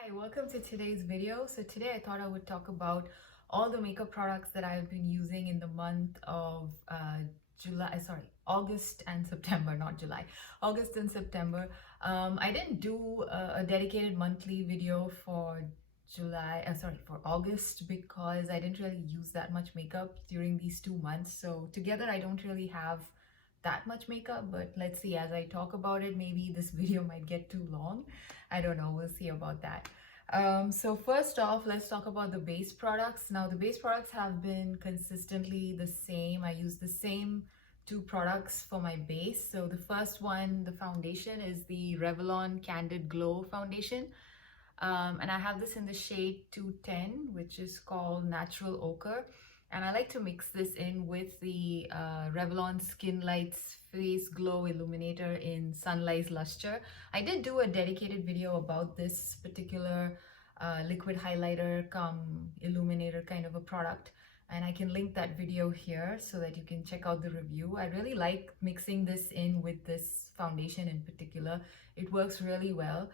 Hi, welcome to today's video. So today I thought I would talk about all the makeup products that I've been using in the month of August and September, not July, August and September. I didn't do a dedicated monthly video for for August because I didn't really use that much makeup during these 2 months. So together I don't really have that much makeup, but let's see, as I talk about it, maybe this video might get too long. I don't know, we'll see about that. So first off, let's talk about the base products. Now the base products have been consistently the same. I use the same two products for my base. So the first one, the foundation, is the Revlon Candid Glow foundation. And I have this in the shade 210, which is called Natural Ochre. And I like to mix this in with the Revlon Skinlights Face Glow Illuminator in Sunlight Luster. I did do a dedicated video about this particular liquid highlighter cum illuminator kind of a product. And I can link that video here so that you can check out the review. I really like mixing this in with this foundation in particular. It works really well.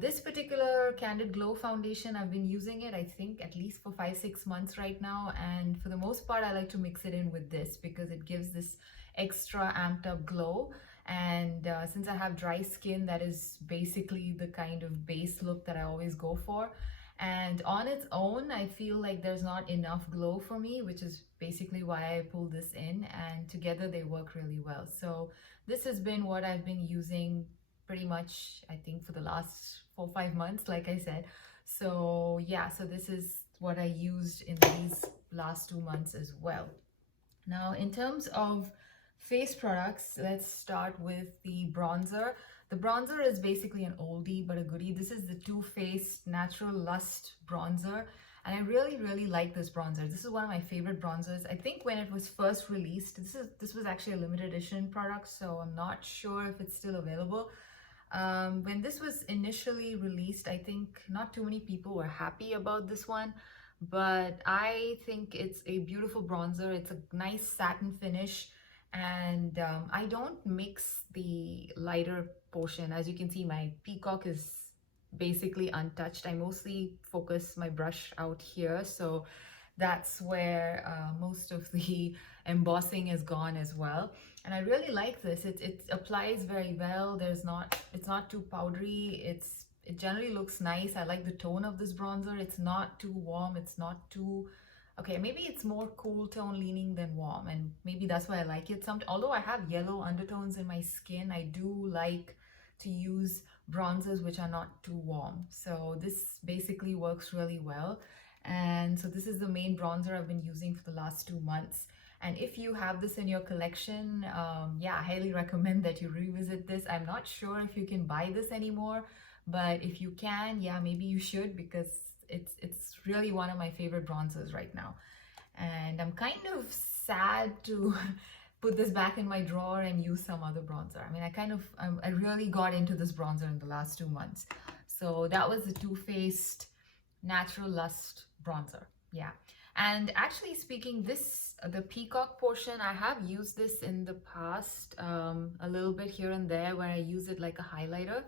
This particular Candid Glow foundation, I've been using it, I think, at least for 5-6 months right now. And for the most part, I like to mix it in with this because it gives this extra amped up glow. And since I have dry skin, that is basically the kind of base look that I always go for. And on its own, I feel like there's not enough glow for me, which is basically why I pulled this in. And together they work really well. So this has been what I've been using pretty much, I think, for the last 4-5 months, like I said. So yeah, so this is what I used in these last 2 months as well. Now, in terms of face products, let's start with the bronzer. The bronzer is basically an oldie but a goodie. This is the Too Faced Natural Lust bronzer. And I really like this bronzer. This is one of my favorite bronzers. I think when it was first released, this was actually a limited edition product, so I'm not sure if it's still available. When this was initially released, I think not too many people were happy about this one, but I think it's a beautiful bronzer. It's a nice satin finish, and I don't mix the lighter portion. As you can see, my peacock is basically untouched. I mostly focus my brush out here, so that's where most of the embossing is gone as well. And I really like this. It applies very well. It's not too powdery. It generally looks nice. I like the tone of this bronzer. It's not too warm. It's not too, okay, maybe it's more cool tone leaning than warm, and maybe that's why I like it. Although I have yellow undertones in my skin, I do like to use bronzers which are not too warm. So this basically works really well. And so this is the main bronzer I've been using for the last 2 months. And if you have this in your collection, yeah, I highly recommend that you revisit this. I'm not sure if you can buy this anymore, but if you can, yeah, maybe you should, because it's really one of my favorite bronzers right now. And I'm kind of sad to put this back in my drawer and use some other bronzer. I mean, I really got into this bronzer in the last 2 months. So that was the Too Faced Natural Lust bronzer. Yeah. And actually speaking, the peacock portion, I have used this in the past a little bit here and there where I use it like a highlighter,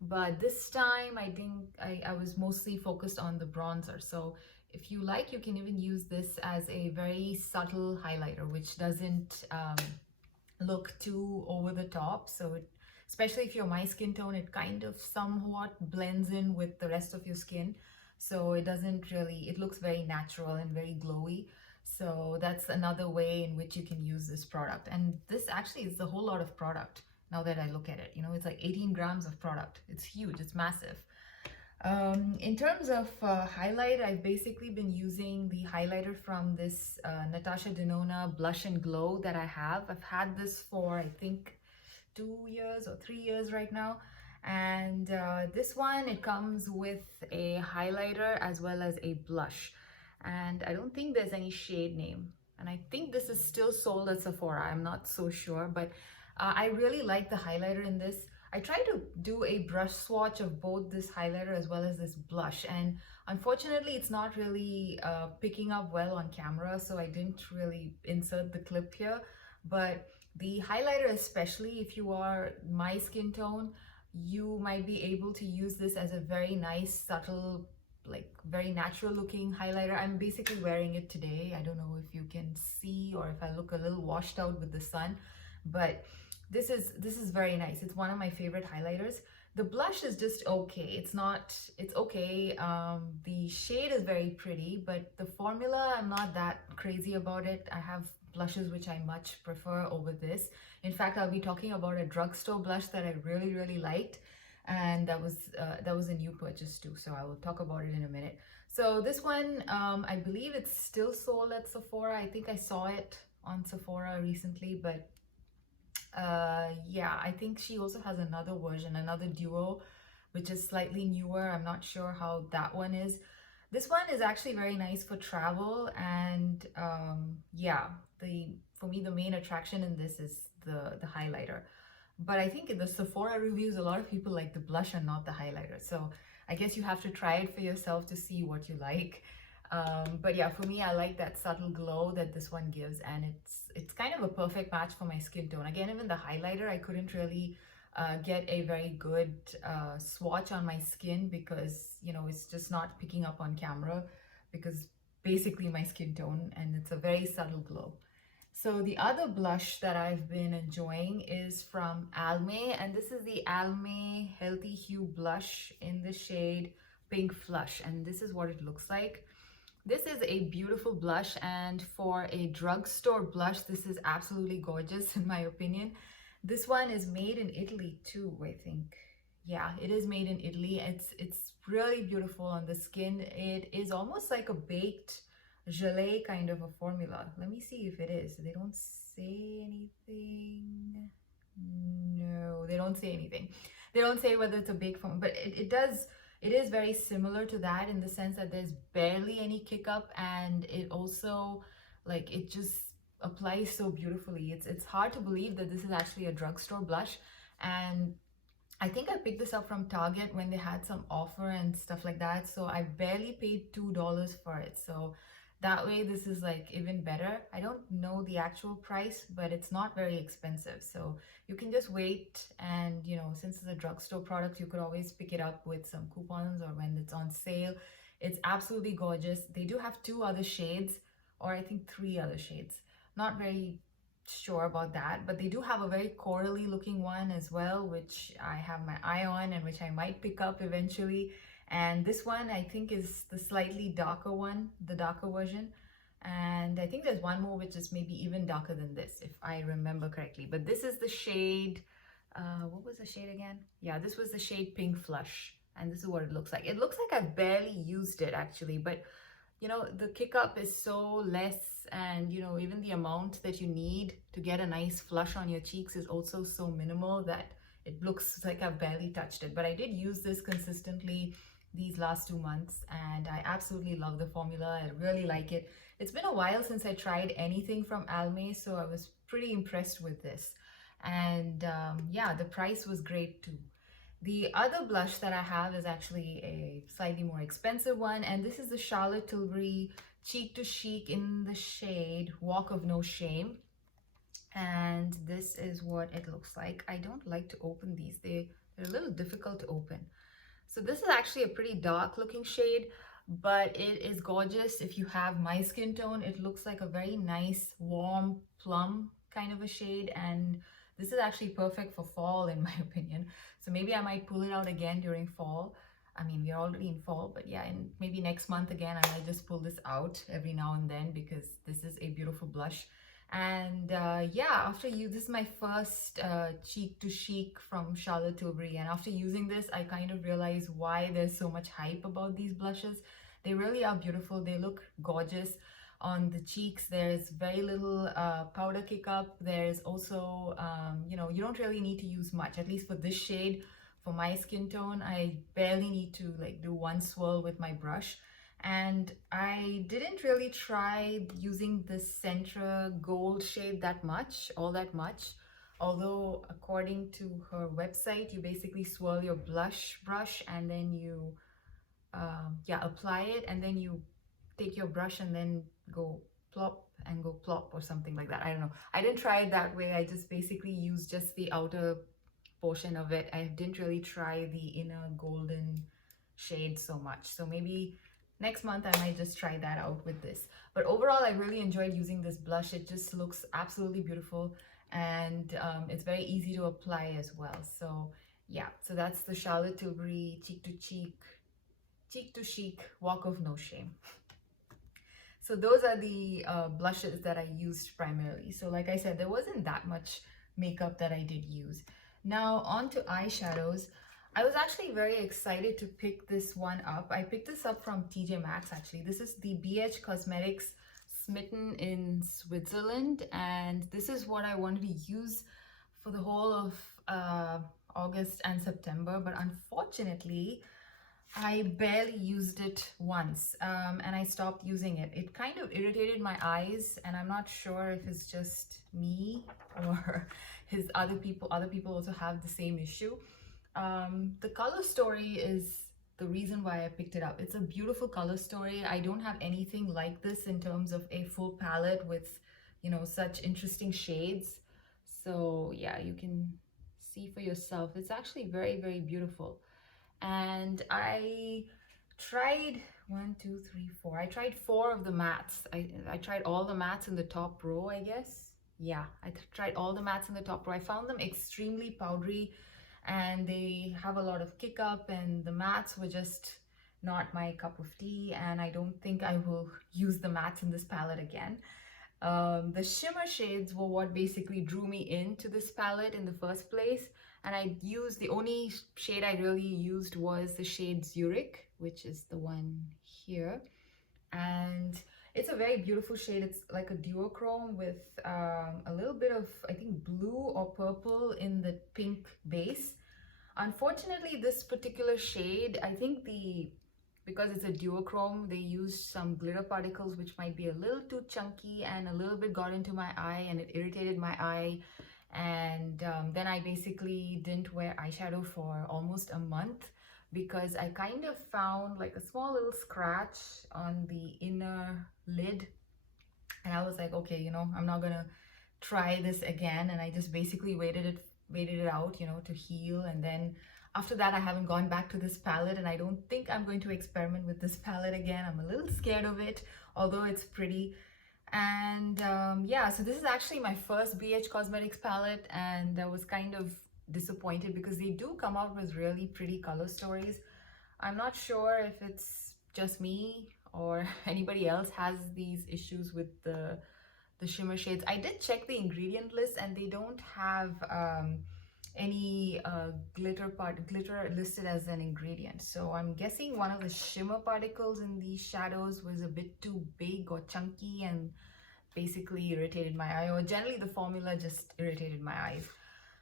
but this time I was mostly focused on the bronzer. So if you like, you can even use this as a very subtle highlighter, which doesn't look too over the top. So especially if you're my skin tone, it kind of somewhat blends in with the rest of your skin. So it looks very natural and very glowy. So that's another way in which you can use this product. And this actually is a whole lot of product now that I look at it. You know, it's like 18 grams of product. It's huge, it's massive. In terms of highlight, I've basically been using the highlighter from this Natasha Denona Blush and Glow that I have. I've had this for, I think, 2 years or 3 years right now. And this one, it comes with a highlighter as well as a blush. And I don't think there's any shade name. And I think this is still sold at Sephora. I'm not so sure, but I really like the highlighter in this. I tried to do a brush swatch of both this highlighter as well as this blush, and unfortunately it's not really picking up well on camera, so I didn't really insert the clip here. But the highlighter, especially if you are my skin tone, you might be able to use this as a very nice, subtle, like very natural looking highlighter. I'm basically wearing it today. I don't know if you can see or if I look a little washed out with the sun, but this is very nice. It's one of my favorite highlighters. The blush is just okay. It's okay. The shade is very pretty, but the formula, I'm not that crazy about it. I have blushes which I much prefer over this. In fact, I'll be talking about a drugstore blush that I really, really liked, and that was a new purchase too. So I will talk about it in a minute. So this one, I believe it's still sold at Sephora. I think I saw it on Sephora recently, but yeah, I think she also has another version, another duo, which is slightly newer. I'm not sure how that one is. This one is actually very nice for travel, and yeah, the for me the main attraction in this is the highlighter. But I think in the Sephora reviews, a lot of people like the blush and not the highlighter. So I guess you have to try it for yourself to see what you like. But yeah, for me, I like that subtle glow that this one gives, and it's kind of a perfect match for my skin tone. Again, even the highlighter, I couldn't really get a very good swatch on my skin because, you know, it's just not picking up on camera because basically my skin tone, and it's a very subtle glow. So the other blush that I've been enjoying is from Almay, and this is the Almay Healthy Hue Blush in the shade Pink Flush, and this is what it looks like. This is a beautiful blush, and for a drugstore blush, this is absolutely gorgeous in my opinion. This one is made in Italy too, I think. Yeah, it is made in Italy. It's really beautiful on the skin. It is almost like a baked gelée kind of a formula. Let me see if it is. They don't say anything. No, they don't say anything. They don't say whether it's a baked form, but it is very similar to that in the sense that there's barely any kick up, and it also, like, it just applies so beautifully. It's hard to believe that this is actually a drugstore blush, and I think I picked this up from Target when they had some offer and stuff like that. So I barely paid $2 for it. So that way this is like even better. I don't know the actual price, but it's not very expensive. So you can just wait, and you know, since it's a drugstore product, you could always pick it up with some coupons or when it's on sale. It's absolutely gorgeous. They do have two other shades, or I think three other shades. Not very sure about that, but they do have a very corally looking one as well, which I have my eye on and which I might pick up eventually. And this one I think is the slightly darker one, the darker version. And I think there's one more which is maybe even darker than this, if I remember correctly. But this is the shade, what was the shade again? Yeah, this was the shade Pink Flush. And this is what it looks like. It looks like I've barely used it actually, but you know, the kick up is so less, and you know, even the amount that you need to get a nice flush on your cheeks is also so minimal that it looks like I've barely touched it. But I did use this consistently these last 2 months, and I absolutely love the formula. I really like it. It's been a while since I tried anything from Almay, so I was pretty impressed with this. And yeah, the price was great too. The other blush that I have is actually a slightly more expensive one, and this is the Charlotte Tilbury Cheek to Chic in the shade Walk of No Shame. And this is what it looks like. I don't like to open these. They're a little difficult to open. So this is actually a pretty dark looking shade, but it is gorgeous. If you have my skin tone, it looks like a very nice warm plum kind of a shade, and this is actually perfect for fall in my opinion. So maybe I might pull it out again during fall. I mean, we're already in fall, but yeah, and maybe next month again, I might just pull this out every now and then because this is a beautiful blush. And yeah, this is my first Cheek to Chic from Charlotte Tilbury, and after using this, I kind of realized why there's so much hype about these blushes. They really are beautiful. They look gorgeous on the cheeks. There's very little powder kick up. There's also, you know, you don't really need to use much, at least for this shade. For my skin tone, I barely need to like do one swirl with my brush. And I didn't really try using the Centra Gold shade all that much. Although according to her website, you basically swirl your blush brush and then you, yeah, apply it, and then you take your brush and then go plop and go plop or something like that. I don't know. I didn't try it that way. I just basically used just the outer portion of it. I didn't really try the inner golden shade so much. So maybe next month I might just try that out with this. But overall, I really enjoyed using this blush. It just looks absolutely beautiful, and it's very easy to apply as well. So yeah, so that's the Charlotte Tilbury Cheek to Cheek, Cheek to Chic Walk of No Shame. So those are the blushes that I used primarily. So like I said, there wasn't that much makeup that I did use. Now on to eyeshadows. I was actually very excited to pick this one up. I picked this up from TJ Maxx actually. This is the BH Cosmetics Smitten in Switzerland, and this is what I wanted to use for the whole of August and September, but unfortunately I barely used it once, and I stopped using it. It kind of irritated my eyes, and I'm not sure if it's just me or his other people also have the same issue. The color story is the reason why I picked it up. It's a beautiful color story. I don't have anything like this in terms of a full palette with, you know, such interesting shades. So yeah, you can see for yourself. It's actually very, very beautiful. And I tried I tried 4 of the mattes. I tried all the mattes in the top row, I guess. Yeah, I tried all the mattes in the top row. I found them extremely powdery, and they have a lot of kick up, and the mattes were just not my cup of tea, and I don't think I will use the mattes in this palette again. The shimmer shades were what basically drew me into this palette in the first place, and the only shade I really used was the shade Zurich, which is the one here, and it's a very beautiful shade. It's like a duochrome with a little bit of, I think, blue or purple in the pink base. Unfortunately, this particular shade, I think because it's a duochrome, they used some glitter particles which might be a little too chunky, and a little bit got into my eye and it irritated my eye. And then I basically didn't wear eyeshadow for almost a month because I kind of found like a small little scratch on the inner lid, and I was like, okay, you know, I'm not gonna try this again. And I just basically waited it out, you know, to heal. And then after that, I haven't gone back to this palette, and I don't think I'm going to experiment with this palette again. I'm a little scared of it, although it's pretty. And yeah, so this is actually my first BH Cosmetics palette, and I was kind of disappointed because they do come out with really pretty color stories. I'm not sure if it's just me or anybody else has these issues with the shimmer shades. I did check the ingredient list, and they don't have any glitter listed as an ingredient. So I'm guessing one of the shimmer particles in these shadows was a bit too big or chunky and basically irritated my eye, or generally the formula just irritated my eyes.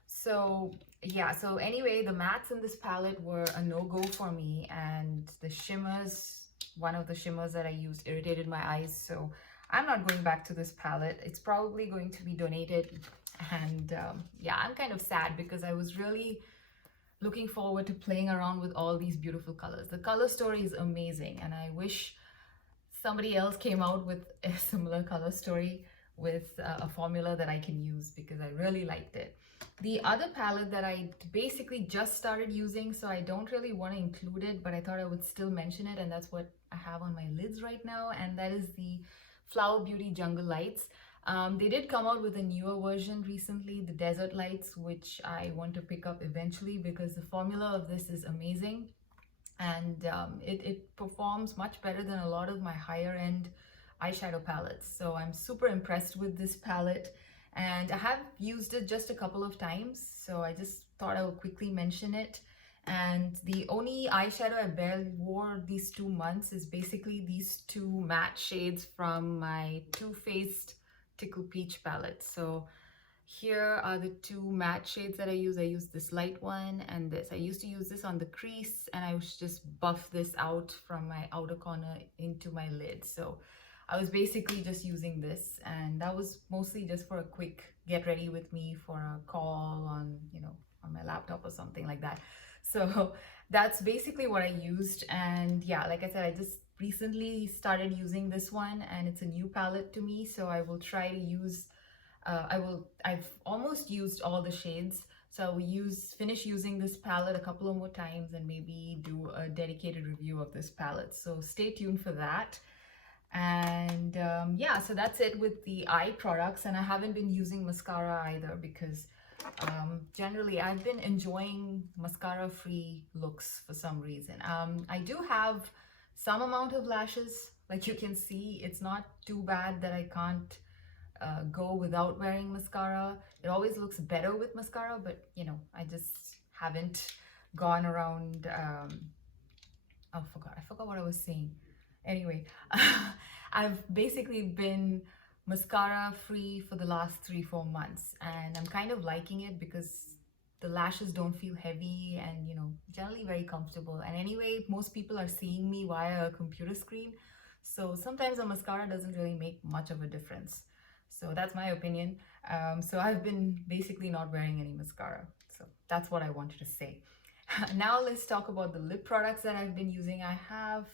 So yeah, so anyway, the mattes in this palette were a no-go for me, and the shimmers, one of the shimmers that I used irritated my eyes. So I'm not going back to this palette. It's probably going to be donated. And yeah, I'm kind of sad because I was really looking forward to playing around with all these beautiful colors. The color story is amazing, and I wish somebody else came out with a similar color story with a formula that I can use, because I really liked it. The other palette that I basically just started using, so I don't really want to include it, but I thought I would still mention it, and that's what I have on my lids right now, and that is the Flower Beauty Jungle Lights. They did come out with a newer version recently, the Desert Lights, which I want to pick up eventually because the formula of this is amazing, and it performs much better than a lot of my higher end eyeshadow palettes. So I'm super impressed with this palette, and I have used it just a couple of times, so I just thought I would quickly mention it. And the only eyeshadow I barely wore these 2 months is basically these 2 matte shades from my Too Faced Tickle Peach palette. So here are the 2 matte shades that I use. I use this light one and this. I used to use this on the crease, and I was just buff this out from my outer corner into my lid. So I was basically just using this, and that was mostly just for a quick get ready with me for a call on, you know, on my laptop or something like that. So that's basically what I used. And yeah, like I said, I just recently started using this one, and it's a new palette to me, so I will try to use I've almost used all the shades, So I will finish using this palette a couple of more times and maybe do a dedicated review of this palette. So stay tuned for that. And yeah, so that's it with the eye products. And I haven't been using mascara either because generally I've been enjoying mascara free looks for some reason. I do have some amount of lashes, like you can see. It's not too bad that I can't go without wearing mascara. It always looks better with mascara, but you know, I just haven't gone around oh, I forgot what I was saying. Anyway, I've basically been mascara free for the last 3-4 months, and I'm kind of liking it because the lashes don't feel heavy and, you know, generally very comfortable. And anyway, most people are seeing me via a computer screen, so sometimes a mascara doesn't really make much of a difference. So that's my opinion. So I've been basically not wearing any mascara. So that's what I wanted to say. Now let's talk about the lip products that I've been using. I have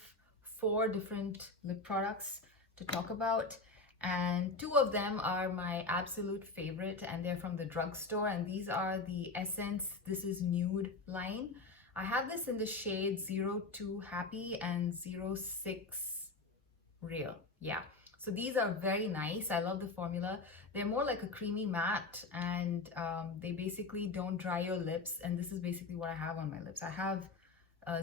4 different lip products to talk about, and 2 of them are my absolute favorite, and they're from the drugstore, and these are the Essence This Is Nude line. I have this in the shade 02 Happy and 06 Real. Yeah, so these are very nice. I love the formula. They're more like a creamy matte, and they basically don't dry your lips, and this is basically what I have on my lips. I have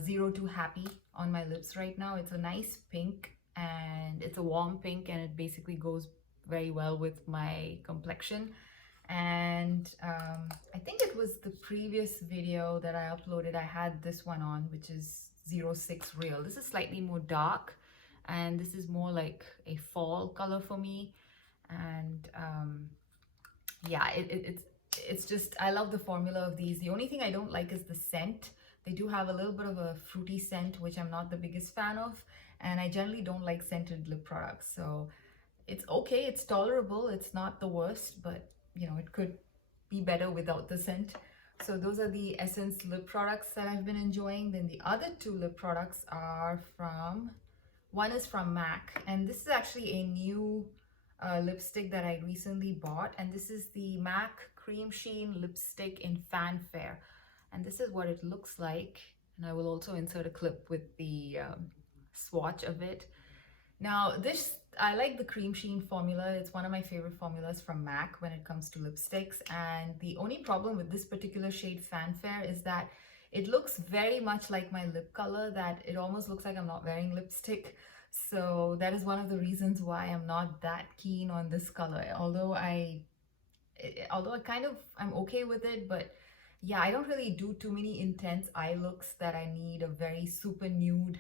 02 Happy on my lips right now. It's a nice pink, and it's a warm pink, and it basically goes very well with my complexion. And I think it was the previous video that I uploaded, I had this one on, which is 06 Real. This is slightly more dark, and this is more like a fall color for me. And yeah, it's just, I love the formula of these. The only thing I don't like is the scent. They do have a little bit of a fruity scent, which I'm not the biggest fan of, and I generally don't like scented lip products. So it's okay, it's tolerable, it's not the worst, but you know, it could be better without the scent. So those are the Essence lip products that I've been enjoying. Then the other 2 lip products are from, one is from MAC, and this is actually a new lipstick that I recently bought, and this is the MAC Cream Sheen lipstick in Fanfare, and this is what it looks like. And I will also insert a clip with the swatch of it. Now this, I like the Cream Sheen formula. It's one of my favorite formulas from MAC when it comes to lipsticks, and the only problem with this particular shade Fanfare is that it looks very much like my lip color, that it almost looks like I'm not wearing lipstick. So that is one of the reasons why I'm not that keen on this color, although I'm okay with it. But yeah, I don't really do too many intense eye looks that I need a very super nude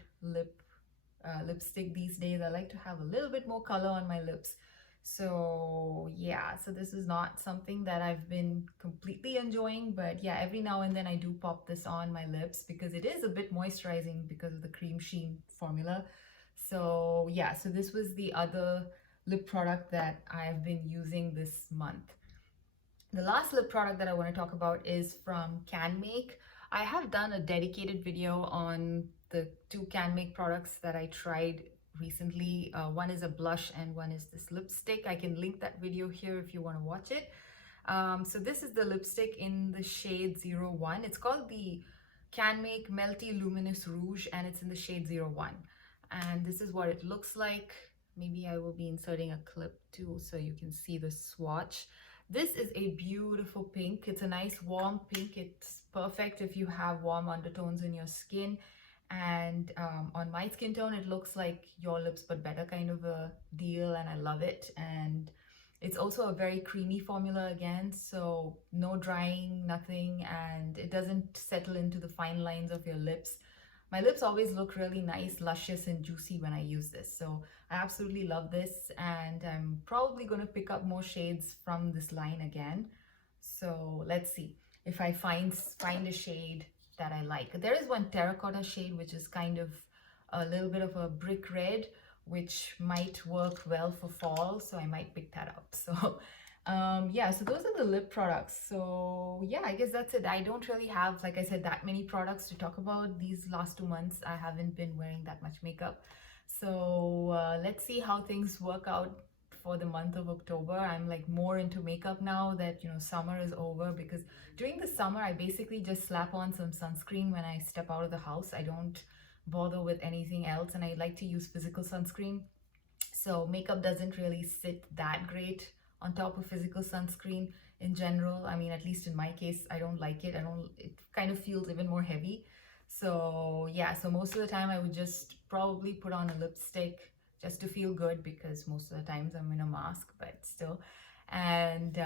lipstick these days. I like to have a little bit more color on my lips. So yeah, so this is not something that I've been completely enjoying, but yeah, every now and then I do pop this on my lips because it is a bit moisturizing because of the Cream Sheen formula. So yeah, so this was the other lip product that I've been using this month. The last lip product that I want to talk about is from CanMake. I have done a dedicated video on the 2 CanMake products that I tried recently. One is a blush and one is this lipstick. I can link that video here if you want to watch it. So this is the lipstick in the shade 01. It's called the CanMake Melty Luminous Rouge, and it's in the shade 01. And this is what it looks like. Maybe I will be inserting a clip too so you can see the swatch. This is a beautiful pink. It's a nice warm pink. It's perfect if you have warm undertones in your skin. And on my skin tone, it looks like your lips but better kind of a deal, and I love it. And it's also a very creamy formula again, so no drying, nothing, and it doesn't settle into the fine lines of your lips. My lips always look really nice, luscious and juicy when I use this, so I absolutely love this, and I'm probably going to pick up more shades from this line again. So let's see if I find a shade that I like. There is one terracotta shade which is kind of a little bit of a brick red, which might work well for fall, so I might pick that up. So yeah, so those are the lip products. So yeah, I guess that's it. I don't really have, like I said, that many products to talk about. These last 2 months I haven't been wearing that much makeup, so let's see how things work out for the month of October. I'm like more into makeup now that, you know, summer is over, because during the summer I basically just slap on some sunscreen when I step out of the house. I don't bother with anything else, and I like to use physical sunscreen. So makeup doesn't really sit that great on top of physical sunscreen in general. I mean, at least in my case, I don't like it. It kind of feels even more heavy. So yeah, so most of the time I would just probably put on a lipstick just to feel good, because most of the times I'm in a mask, but still. And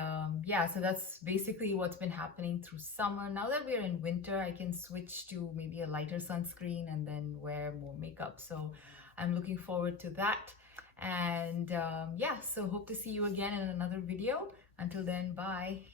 yeah, so that's basically what's been happening through summer. Now that we're in winter, I can switch to maybe a lighter sunscreen and then wear more makeup. So I'm looking forward to that. And yeah, so hope to see you again in another video. Until then, bye.